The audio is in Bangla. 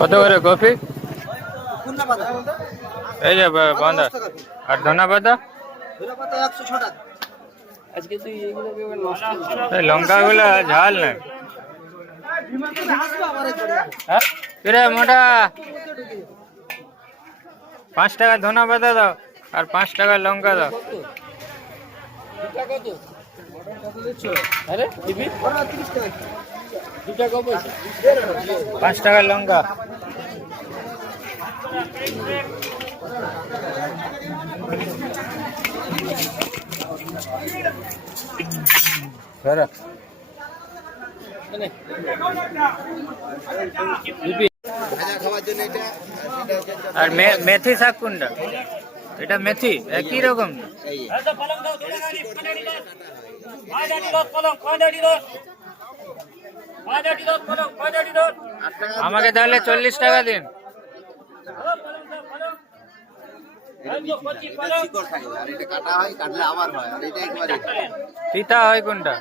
কত করে কফি? এই যে বাঁধা। আর ধনা পাতা? এই লঙ্কাগুলো ঝাল নাই। কিরে মোটা, 5 টাকা ধনা পাতা দাও আর 5 টাকা লঙ্কা দাও। 5 টাকা লঙ্কা। আর মেথি শাক কোনটা? এটা মেথি একই রকম। আমাকে তাহলে 40 টাকা দিন। পিতা হয় কোনটা?